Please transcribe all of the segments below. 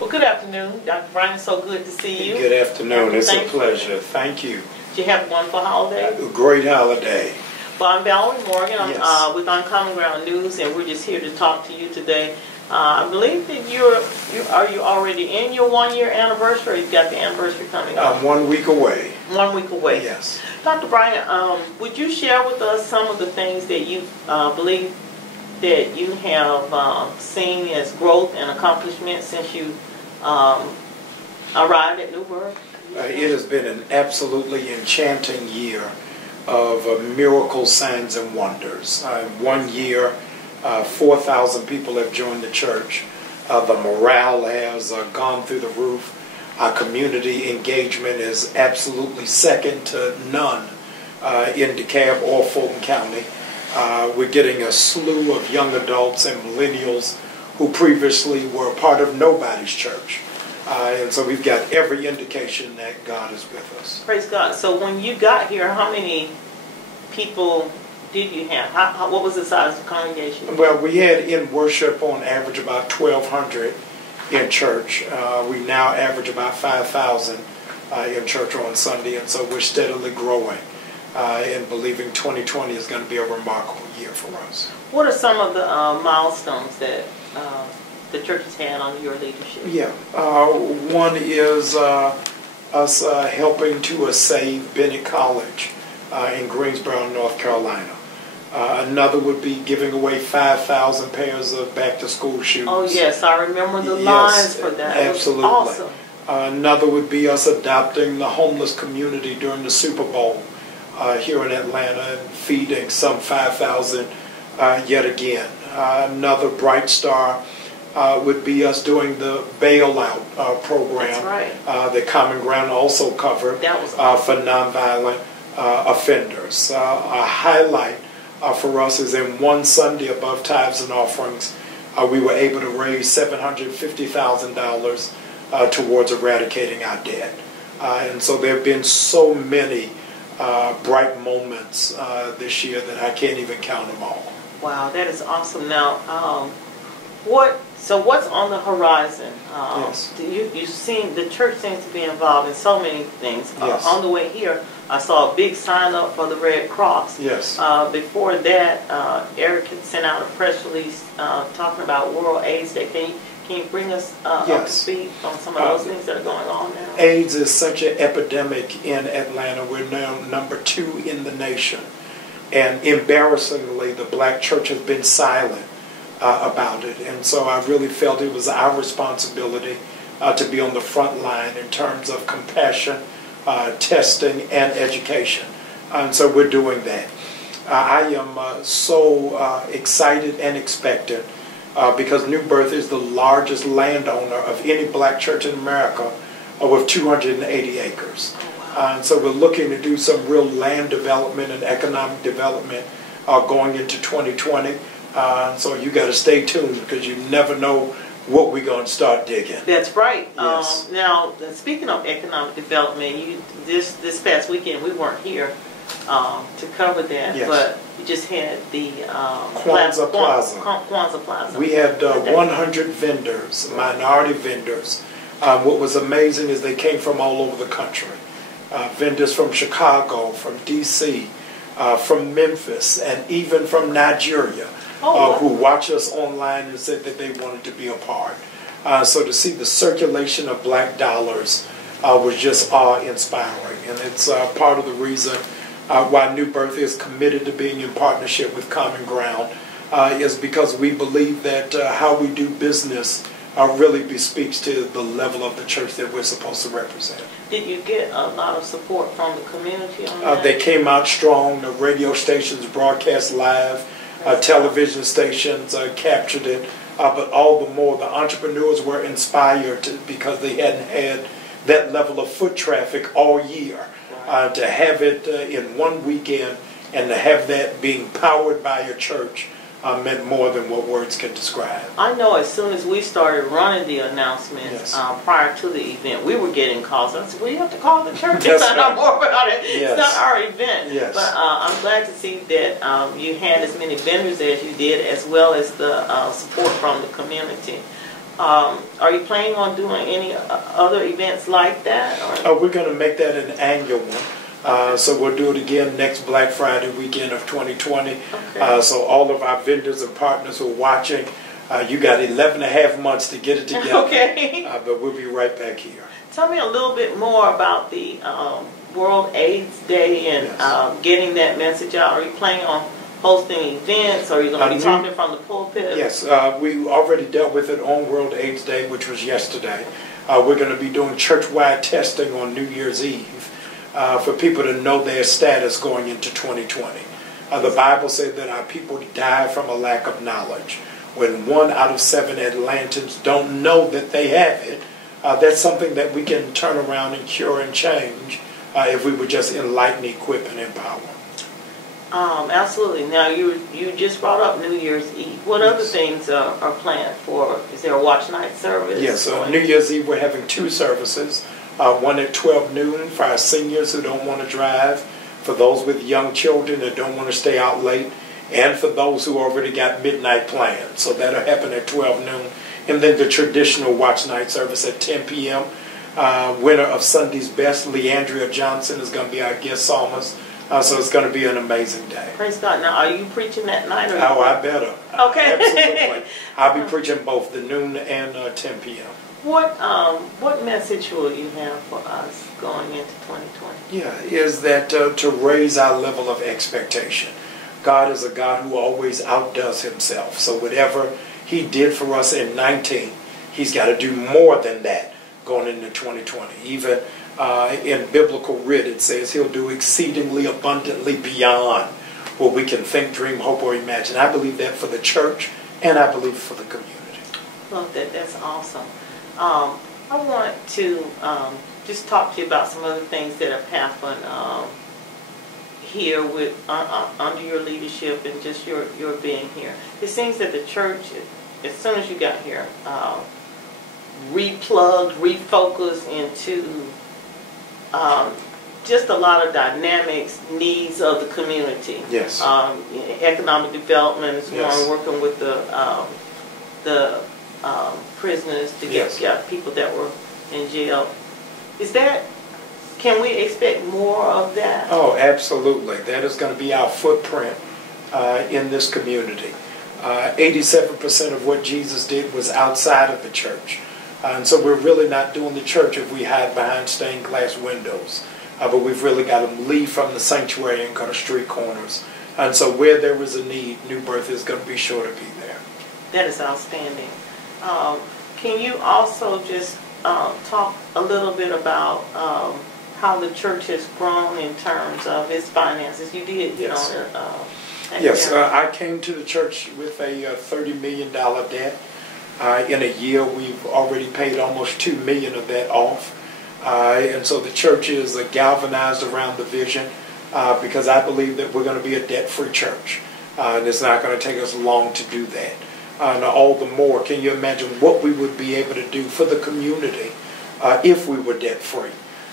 Well, good afternoon, Dr. Bryant. So good to see you. Good afternoon. It's a pleasure. Thank you. Did you have a wonderful holiday? A great holiday. Well, I'm Valerie Morgan. I'm Yes. with Uncommon Ground News, and we're just here to talk to you today. I believe that are you already in your 1 year anniversary, or you've got the anniversary coming up? I'm 1 week away. 1 week away. Yes. Dr. Bryant, would you share with us some of the things that you believe that you have seen as growth and accomplishment since you arrived at New Birth? It has been an absolutely enchanting year of miracles, signs, and wonders. 1 year, 4,000 people have joined the church. The morale has gone through the roof. Our community engagement is absolutely second to none in DeKalb or Fulton County. We're getting a slew of young adults and millennials who previously were part of nobody's church. And so we've got every indication that God is with us. Praise God. So when you got here, how many people did you have? What was the size of the congregation? Well, we had in worship on average about 1,200 in church. We now average about 5,000 in church on Sunday, and so we're steadily growing and believing 2020 is going to be a remarkable year for us. What are some of the milestones that the church has had under your leadership? Yeah, one is us helping to save Bennett College in Greensboro, North Carolina. Another would be giving away 5,000 pairs of back-to-school shoes. Oh, yes, I remember the lines for that. Absolutely. It was awesome. Another would be us adopting the homeless community during the Super Bowl here in Atlanta and feeding some 5,000 yet again. Another bright star would be us doing the bailout program. That's right. That Common Ground also covered. That was awesome. For nonviolent offenders. A highlight for us is in one Sunday above tithes and offerings, we were able to raise $750,000 towards eradicating our debt. And so there have been so many bright moments this year that I can't even count them all. Wow, that is awesome. Now, what's on the horizon? Yes. You've seen the church seems to be involved in so many things. Yes. On the way here, I saw a big sign up for the Red Cross. Yes. Before that, Eric had sent out a press release talking about World AIDS Day. Can you bring us up to speed on some of those things that are going on now? AIDS is such an epidemic in Atlanta. We're now number 2 in the nation. And embarrassingly, the black church has been silent about it. And so I really felt it was our responsibility to be on the front line in terms of compassion, testing, and education. And so we're doing that. I am so excited and expectant because New Birth is the largest landowner of any black church in America with 280 acres. And so we're looking to do some real land development and economic development going into 2020. So you got to stay tuned because you never know what we're going to start digging. That's right. Yes. Now, speaking of economic development, this past weekend we weren't here to cover that, yes. but you just had the Kwanzaa Plaza. Kwanzaa Plaza. We had 100 vendors, minority vendors. What was amazing is they came from all over the country. Vendors from Chicago, from D.C., from Memphis, and even from Nigeria. Who watch us online and said that they wanted to be a part. So to see the circulation of black dollars was just awe-inspiring. And it's part of the reason why New Birth is committed to being in partnership with Common Ground is because we believe that how we do business really bespeaks to the level of the church that we're supposed to represent. Did you get a lot of support from the community on that? They came out strong. The radio stations broadcast live. Television stations captured it, but all the more the entrepreneurs were inspired because they hadn't had that level of foot traffic all year. To have it in one weekend and to have that being powered by a church meant more than what words can describe. I know as soon as we started running the announcements prior to the event, we were getting calls. I said, well, you have to call the church to find out more about it. Yes. It's not our event. Yes. But I'm glad to see that you had as many vendors as you did, as well as the support from the community. Are you planning on doing any other events like that? We're going to make that an annual one. So we'll do it again next Black Friday weekend of 2020. Okay. So all of our vendors and partners who are watching, you got 11 and a half months to get it together. Okay. But we'll be right back here. Tell me a little bit more about the World AIDS Day and Yes. getting that message out. Are you planning on hosting events, or are you going to be talking from the pulpit? Yes, we already dealt with it on World AIDS Day, which was yesterday. We're going to be doing church-wide testing on New Year's Eve for people to know their status going into 2020. The Bible said that our people die from a lack of knowledge. When 1 out of 7 Atlantans don't know that they have it, that's something that we can turn around and cure and change if we would just enlighten, equip, and empower. Absolutely. Now, you just brought up New Year's Eve. What other things are planned for? Is there a watch night service? Yes, New Year's Eve we're having 2 services. One at 12 noon for our seniors who don't want to drive, for those with young children that don't want to stay out late, and for those who already got midnight plans. So that'll happen at 12 noon. And then the traditional watch night service at 10 p.m. Winner of Sunday's Best, Leandria Johnson, is going to be our guest psalmist. So it's going to be an amazing day. Praise God. Now, are you preaching that night? Or I better. Okay. Absolutely. I'll be preaching both the noon and 10 p.m. What message will you have for us going into 2020? Yeah, is that to raise our level of expectation. God is a God who always outdoes himself. So whatever he did for us in 19, he's got to do more than that going into 2020. Even in biblical writ, it says he'll do exceedingly abundantly beyond what we can think, dream, hope, or imagine. I believe that for the church, and I believe for the community. Love that. That's awesome. I want to just talk to you about some other things that have happened here with under your leadership and just your being here. It seems that the church, as soon as you got here, replugged, refocused into just a lot of dynamics, needs of the community. Yes. Economic development is Yes. working with the prisoners to get people that were in jail. Can we expect more of that? Oh, absolutely. That is going to be our footprint in this community. 87% of what Jesus did was outside of the church. And so we're really not doing the church if we hide behind stained glass windows. But we've really got to leave from the sanctuary and go to street corners. And so where there is a need, New Birth is going to be sure to be there. That is outstanding. Can you also just talk a little bit about how the church has grown in terms of its finances? You did, Yes. Yes, I came to the church with a $30 million debt. In a year, we've already paid almost $2 million of that off. And so the church is galvanized around the vision because I believe that we're going to be a debt-free church. And it's not going to take us long to do that. And all the more, can you imagine what we would be able to do for the community if we were debt-free?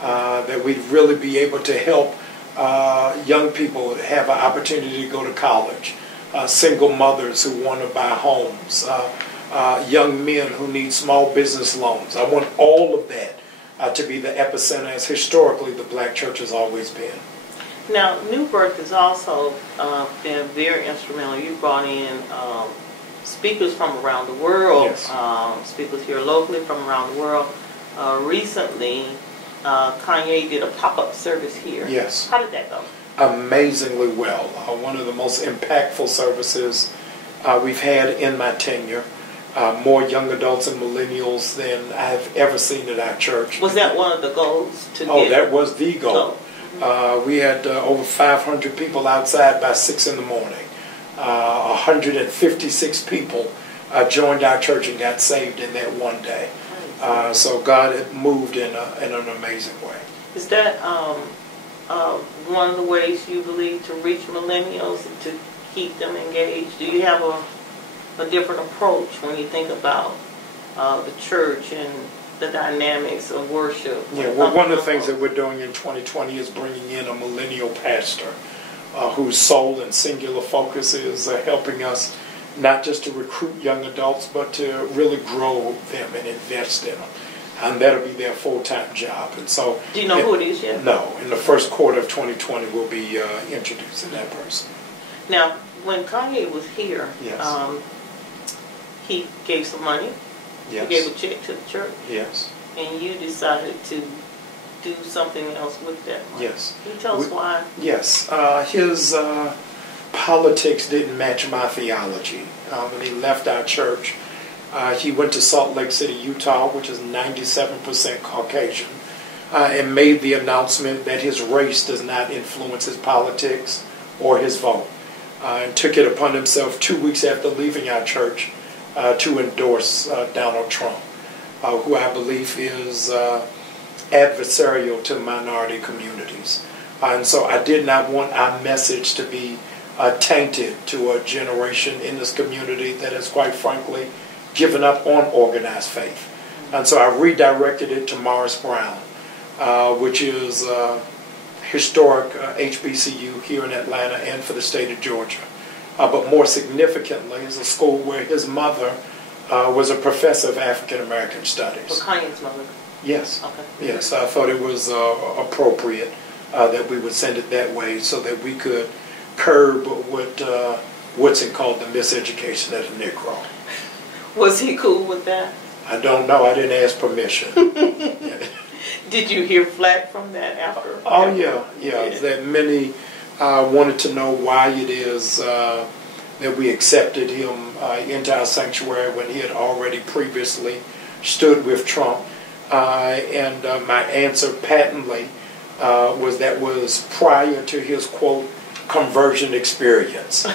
That we'd really be able to help young people have an opportunity to go to college, single mothers who want to buy homes, young men who need small business loans. I want all of that to be the epicenter, as historically the black church has always been. Now, New Birth has also been very instrumental. You brought in speakers from around the world, Yes. speakers here locally from around the world. Recently, Kanye did a pop-up service here. Yes. How did that go? Amazingly well. One of the most impactful services we've had in my tenure. More young adults and millennials than I've ever seen at our church. Was that one of the goals? That was the goal. We had over 500 people outside by 6 in the morning. 156 people joined our church and got saved in that one day. So God had moved in an amazing way. Is that one of the ways you believe to reach millennials, to keep them engaged? Do you have a different approach when you think about the church and the dynamics of worship? Yeah, well, one of the things that we're doing in 2020 is bringing in a millennial pastor whose sole and singular focus is helping us not just to recruit young adults, but to really grow them and invest in them. And that'll be their full-time job. And so, do you know who it is yet? No. In the first quarter of 2020, we'll be introducing that person. Now, when Kanye was here, yes. He gave some money. Yes. He gave a check to the church. Yes. And you decided to do something else with that money. Yes. Can you tell us why? Yes. His politics didn't match my theology. When he left our church, he went to Salt Lake City, Utah, which is 97% Caucasian, and made the announcement that his race does not influence his politics or his vote. And took it upon himself 2 weeks after leaving our church to endorse Donald Trump, who I believe is adversarial to minority communities. And so I did not want our message to be tainted to a generation in this community that has, quite frankly, given up on organized faith. And so I redirected it to Morris Brown, which is historic HBCU here in Atlanta and for the state of Georgia. But more significantly, is a school where his mother was a professor of African American studies. For Kanye's mother? Yes. Okay. Yes, I thought it was appropriate that we would send it that way so that we could curb what's called the miseducation of the Negro. Was he cool with that? I don't know. I didn't ask permission. Did you hear flack from that after? Oh, yeah. That many wanted to know why it is that we accepted him into our sanctuary when he had already previously stood with Trump. And my answer patently was that was prior to his, quote, conversion experience.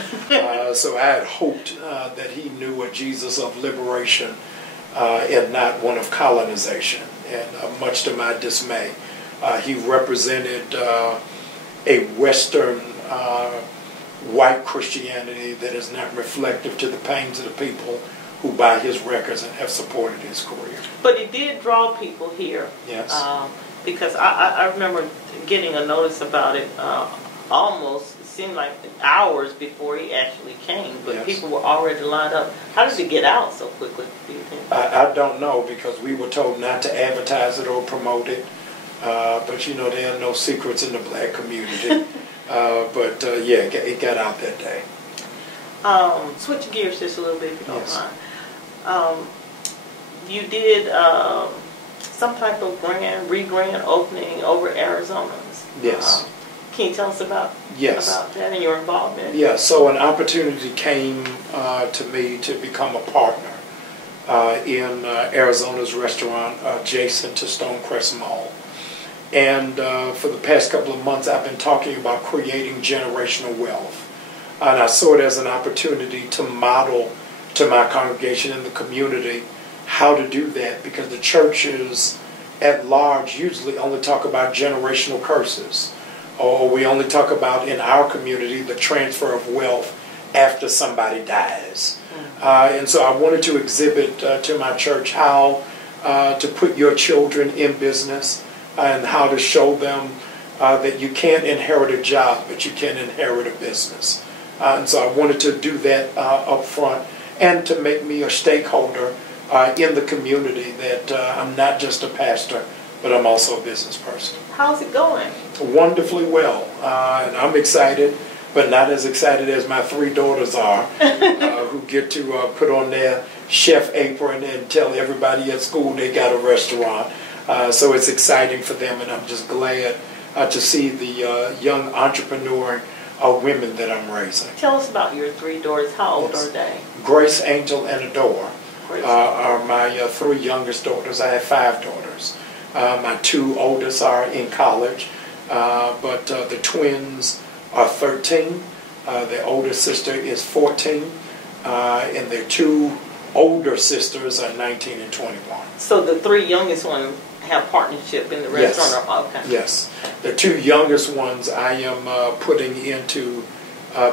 So I had hoped that he knew a Jesus of liberation and not one of colonization. And much to my dismay, he represented a Western white Christianity that is not reflective to the pains of the people who buy his records and have supported his career. But he did draw people here. Yes. Because I remember getting a notice about it almost, it seemed like hours before he actually came, but yes. people were already lined up. How did it get out so quickly, do you think? I don't know, because we were told not to advertise it or promote it. But you know, there are no secrets in the black community. But yeah, it got out that day. Switch gears just a little bit, if you don't yes. mind. You did some type of re-grand opening over Arizona's. Yes. Can you tell us about that and your involvement? Yeah, so an opportunity came to me to become a partner in Arizona's restaurant adjacent to Stonecrest Mall. And for the past couple of months, I've been talking about creating generational wealth. And I saw it as an opportunity to model to my congregation and the community how to do that, because the churches at large usually only talk about generational curses, or we only talk about, in our community, the transfer of wealth after somebody dies. And so I wanted to exhibit to my church how to put your children in business and how to show them that you can't inherit a job, but you can inherit a business. And so I wanted to do that up front, and to make me a stakeholder in the community, that I'm not just a pastor, but I'm also a business person. How's it going? Wonderfully well. And I'm excited, but not as excited as my 3 daughters are, who get to put on their chef apron and tell everybody at school they got a restaurant. So it's exciting for them, and I'm just glad to see the young entrepreneur women that I'm raising. Tell us about your 3 daughters. How old are they? Grace, Angel, and Adore are my 3 youngest daughters. I have 5 daughters. My 2 oldest are in college, but the twins are 13. Their oldest sister is 14, and their 2 older sisters are 19 and 21. So the 3 youngest ones have partnership in the restaurant? Yes. Okay. Yes. The 2 youngest ones I am putting into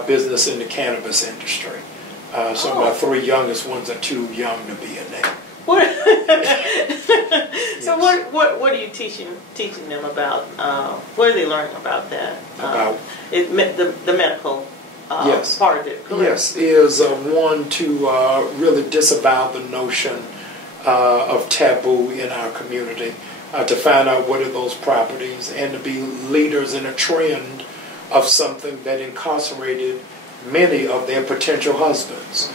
business in the cannabis industry. So my 3 youngest ones are too young to be in there. What? Yes. So what are you teaching them about? What are they learning about that? About the medical Yes. part of it, correct? Yes, is one to really disavow the notion of taboo in our community, to find out what are those properties, and to be leaders in a trend of something that incarcerated many of their potential husbands.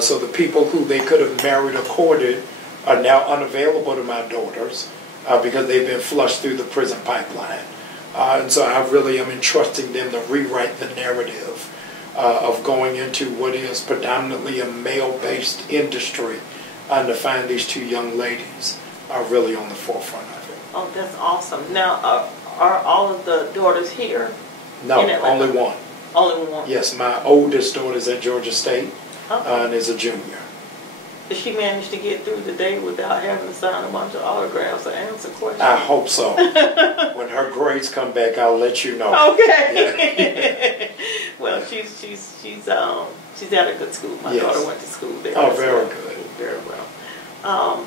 So the people who they could have married or courted are now unavailable to my daughters because they've been flushed through the prison pipeline. And so I really am entrusting them to rewrite the narrative of going into what is predominantly a male-based industry, and to find these two young ladies are really on the forefront of it. Oh, that's awesome. Now, are all of the daughters here? No, in Atlanta? only one. Only one? Yes, my oldest daughter is at Georgia State Okay. and is a junior. Did she manage to get through the day without having to sign a bunch of autographs or answer questions? I hope so. When her grades come back, I'll let you know. Okay. Yeah. Well, she's at a good school. My daughter went to school there. Oh, very good. Very well.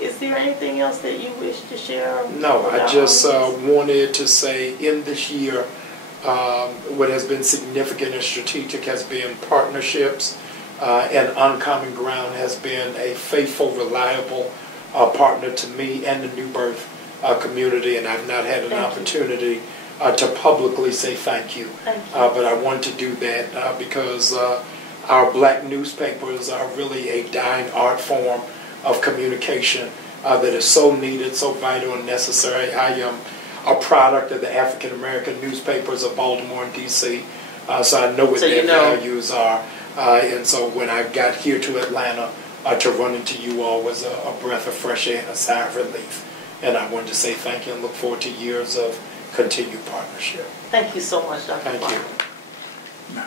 Is there anything else that you wish to share? No, I just wanted to say in this year, what has been significant and strategic has been partnerships, and Uncommon Ground has been a faithful, reliable partner to me and the New Birth community, and I've not had an opportunity to publicly say thank you. But I want to do that because our black newspapers are really a dying art form of communication that is so needed, so vital and necessary. I am a product of the African American newspapers of Baltimore and D.C., so I know what their values are. And so when I got here to Atlanta, to run into you all was a breath of fresh air and a sigh of relief. And I wanted to say thank you and look forward to years of continued partnership. Thank you so much, Dr. Thank Bryant. you.